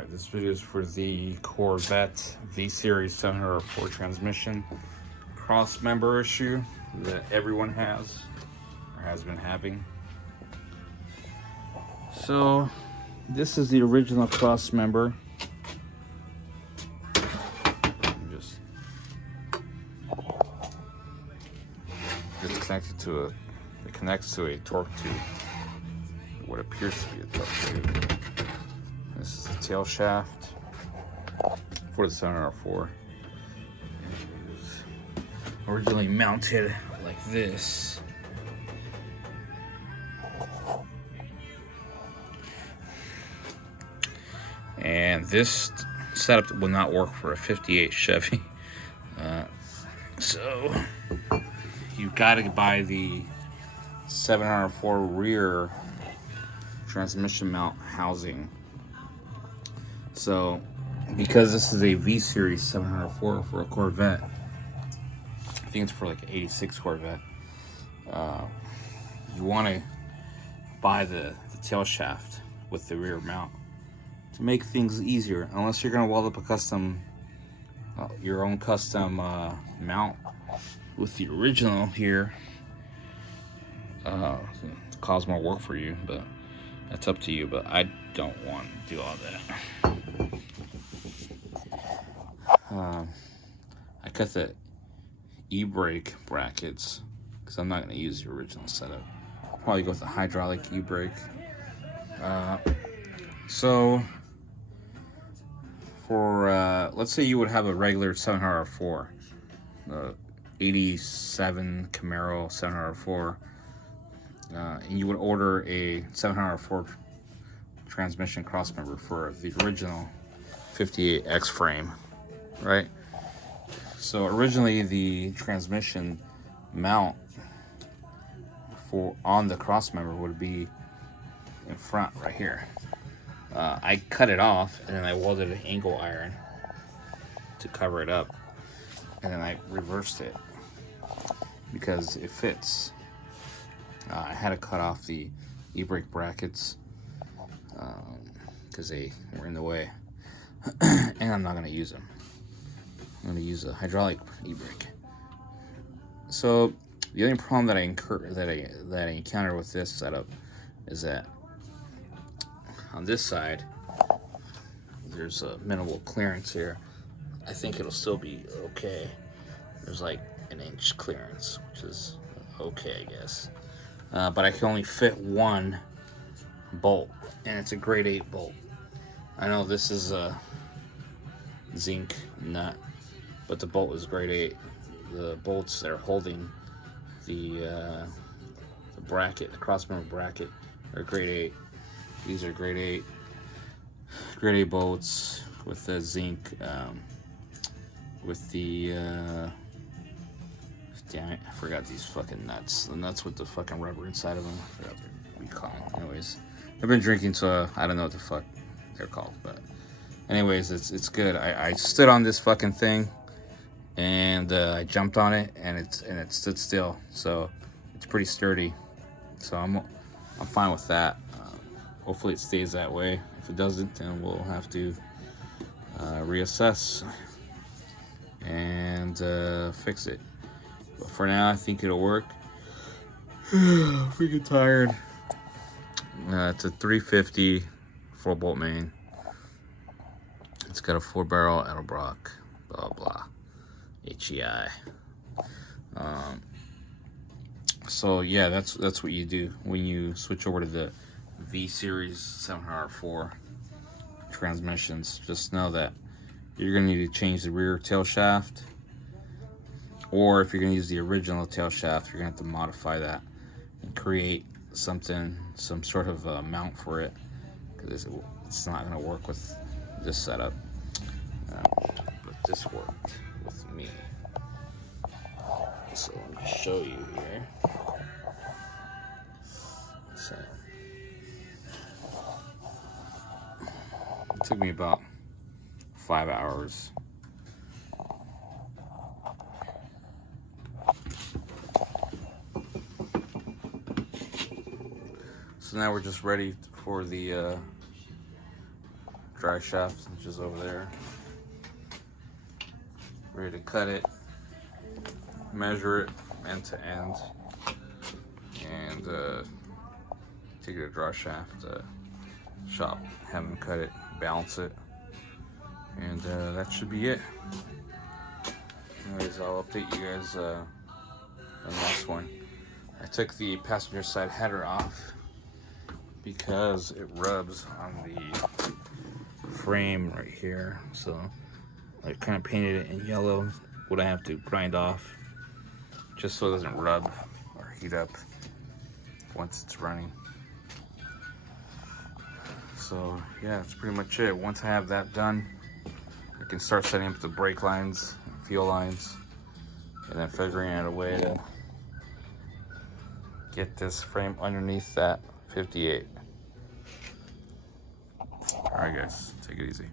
Alright, this video is for the Corvette V-Series 704 transmission cross member issue that everyone has or has been having. So this is the original cross member. It's connected to it connects to a torque tube, what appears to be a torque tube. This is the tail shaft for the 704. It was originally mounted like this. And this setup will not work for a 58 Chevy. So you've got to buy the 704 rear transmission mount housing. So because this is a V-Series 704 for a Corvette, I think it's for like an 86 Corvette, you want to buy the tail shaft with the rear mount to make things easier, unless you're going to weld up a custom your own custom mount with the original here. Cause more work for you, but that's up to you. But I don't want to do all that. I cut the e-brake brackets because I'm not going to use the original setup. I'll probably go with the hydraulic e-brake. So for let's say you would have a regular 704, 87 Camaro 704, and you would order a 704 transmission crossmember for the original 58X frame, right? So originally the transmission mount on the crossmember would be in front right here. I cut it off and then I welded an angle iron to cover it up, and then I reversed it because it fits. I had to cut off the e-brake brackets because they were in the way, and I'm not going to use them. I'm going to use a hydraulic e-brake. So the only problem that I encounter with this setup is that on this side there's a minimal clearance here. I think it'll still be okay. There's like an inch clearance, which is okay, I guess. But I can only fit one bolt, and it's a grade 8 bolt. I know this is a zinc nut, but the bolt is grade 8. The bolts that are holding the bracket, the crossmember bracket, are grade 8. These are grade 8 bolts with the zinc, with the damn it, I forgot these fucking nuts. The nuts with the fucking rubber inside of them. I forgot what we call them. Anyways, I've been drinking, so I don't know what the fuck they're called. But anyways, it's good. I stood on this fucking thing, and I jumped on it, and it stood still. So it's pretty sturdy. So I'm fine with that. Hopefully it stays that way. If it doesn't, then we'll have to reassess and fix it. But for now, I think it'll work. I'm freaking tired. It's a 350 4-bolt main. It's got a 4-barrel Edelbrock, blah blah, HEI. So yeah, that's what you do when you switch over to the V-Series 704 transmissions. Just know that you're gonna need to change the rear tail shaft, or if you're gonna use the original tail shaft, you're gonna have to modify that and create some sort of mount for it, because it's not gonna work with this setup. But this worked with me. So let me show you here. So it took me about 5 hours. So now we're just ready for the dry shaft, which is over there. Ready to cut it, measure it end to end, and take it to dry shaft shop, have them cut it, balance it, and that should be it. Anyways, I'll update you guys on the next one. I took the passenger side header off because it rubs on the frame right here, so I kind of painted it in yellow, what I have to grind off just so it doesn't rub or heat up once it's running. So yeah, that's pretty much it. Once I have that done, I can start setting up the brake lines, fuel lines, and then figuring out a way to get this frame underneath that 58. All right guys, take it easy.